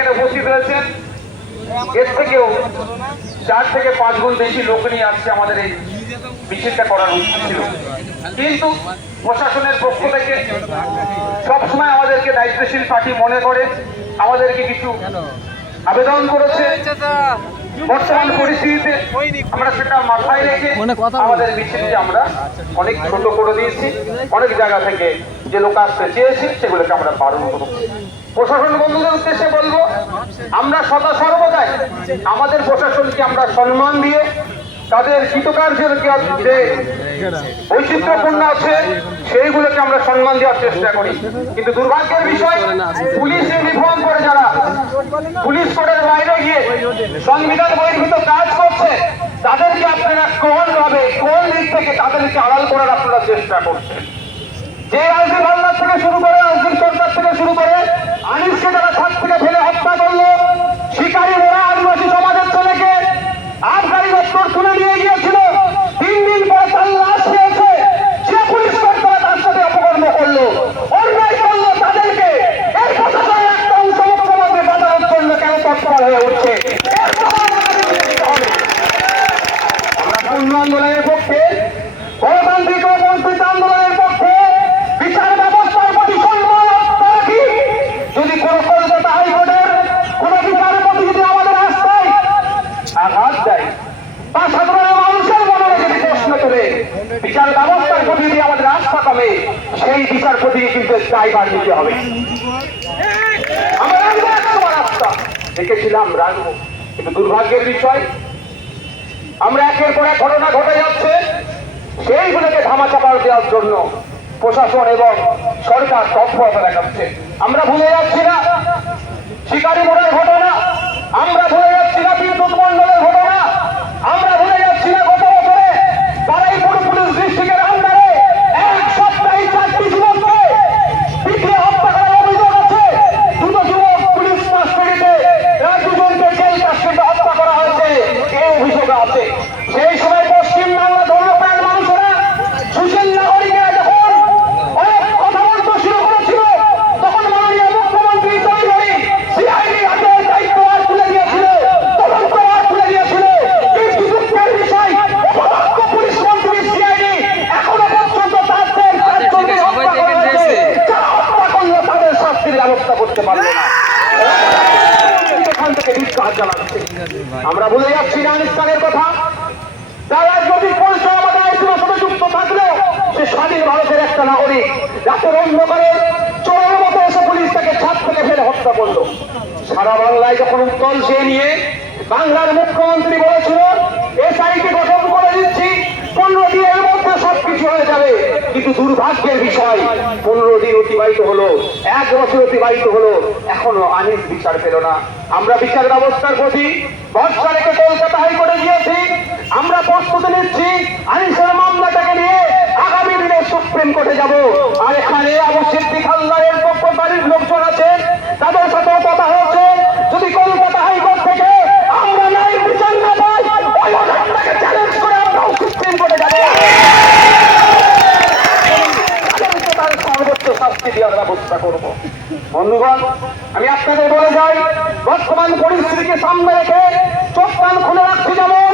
এখানে উপস্থিত রয়েছেন। এর থেকেও চার থেকে পাঁচ গুণ বেশি লোক নিয়ে আসছে আমাদের এই মিছিলটা করার উচিত ছিল। কিন্তু প্রশাসনের পক্ষ থেকে সবসময় আমাদেরকে দায়িত্বশীল পার্টি মনে করে, আমাদেরকে কিছু আবেদন করেছে। বর্তমান পরিস্থিতিতে আমরা সেটা মাথায় রেখে আমাদের মিছিলটি আমরা অনেক ছোট করে দিয়েছি অনেক জায়গা থেকে যে লোক আসতে চেয়েছি সেগুলোকে আমরা বারণ করেছি প্রশাসন বন্ধুদের উদ্দেশ্যে বলব আমরা সদা সর্বদাই আমাদের প্রশাসনকে আমরা সম্মান দিয়ে তাদের কৃতকার্যের যে বৈচিত্র্যপূর্ণ আছে সেইগুলোকে আমরা সম্মান দেওয়ার চেষ্টা করি। কিন্তু দুর্ভাগ্যের বিষয় পুলিশ ইউনিফর্ম পুলিশ কোর্টের বাইরে গিয়ে সংবিধান বহির্ভূত কাজ করছে, তাদেরকে আপনারা কোন ভাবে, কোন দিক থেকে তাদেরকে আড়াল করার আপনারা চেষ্টা করছেন? যে আইসি বাংলা থেকে শুরু করে সেই বিচারপতি কিন্তু দায়ভার নিতে হবে। দেখেছিলাম রাখব কিন্তু দুর্ভাগ্যের বিষয়, আমরা একের পর এক ঘটনা ঘটে যাচ্ছে। সেইগুলোকে ধামাচাপা দেওয়ার জন্য প্রশাসন এবং সরকার তৎপরতা দেখাচ্ছে আমরা ভুলে যাচ্ছি না। শিকারী মোড়ের ঘটনা, আমরা ভুলে যাচ্ছি না বিদ্যুৎ মন্ডলের ঘটনা আমরা ভুলে যাচ্ছি না গত বছরে বারাইপুর পুলিশ ডিস্ট্রিক্টের আন্ডারে এক সপ্তাহে চারটি যুবককে পিটিয়ে হত্যা করার অভিযোগ আছে দুটো যুবক পুলিশ কাস্টডিতে দুজনকে জেল কাস্টডিতে হত্যা করা হয়েছে এই অভিযোগ আছে সেই সময় পশ্চিম বাংলা ধর্মপ্রাণ মানুষেরা সুশীল নাগরিকেরা যখন অনেক কথা বলতে শুরু করেছিল তখন মাননীয় মুখ্যমন্ত্রী তৈরি সিআইডি হাতে দায়িত্ব আর তুলে দিয়েছিল তদন্ত আর তুলে দিয়েছিল কিন্তু দুঃখের বিষয় অপদক্ষ পুলিশ মন্ত্রী সিআইডি এখনও পর্যন্ত তার চারজনকে হত্যা করা দেখে হয়েছে। নিয়েছে। যারা হত্যা করল তাদের শাস্তির ব্যবস্থা করতে পারল না আমরা বলে যাচ্ছি না আনিস্তানের কথা আমাদের সাথে যুক্ত থাকলেও সে স্বাধীন ভারতের একটা নাগরিক। মতো এসে পুলিশ তাকে ছাদ থেকে ফেলে হত্যা করল। সারা বাংলায় যখন উত্তল সে নিয়ে বাংলার মুখ্যমন্ত্রী বলেছিল এসআইকে গঠন করে দিচ্ছি, পনেরো দিনের সবকিছু হয়ে যাবে, কিন্তু দুর্ভাগ্যের বিষয়, পনেরো দিন অতিবাহিত হলো, এক বছর অতিবাহিত হলো, এখনও আনিস বিচার পেল না। আমরা বিচার ব্যবস্থার প্রতি ভরসা রেখে কলকাতা হাইকোর্টে গিয়েছি, আমরা প্রস্তুতি নিচ্ছি, আনিসের মামলাটাকে নিয়ে আগামী দিনে সুপ্রিম কোর্টে যাব আর এখানে আবু সিদ্দিক হালদারের পক্ষ বাড়ির লোকজন আছেন তাদের সাথেও কথা হচ্ছে যদি কলকাতা হাইকোর্ট থেকে আমরা নাই বিচার না পাই ওই অর্ডারটাকে চ্যালেঞ্জ করে আমরাও সুপ্রিম কোর্টে যাব তাদেরকে তার সর্বোচ্চ শাস্তি দেওয়ার ব্যবস্থা করব। বন্ধুগণ, আমি আপনাদের বলে যাই, বর্তমান পরিস্থিতিকে সামনে রেখে চোখ কান খুলে রাখতে যেমন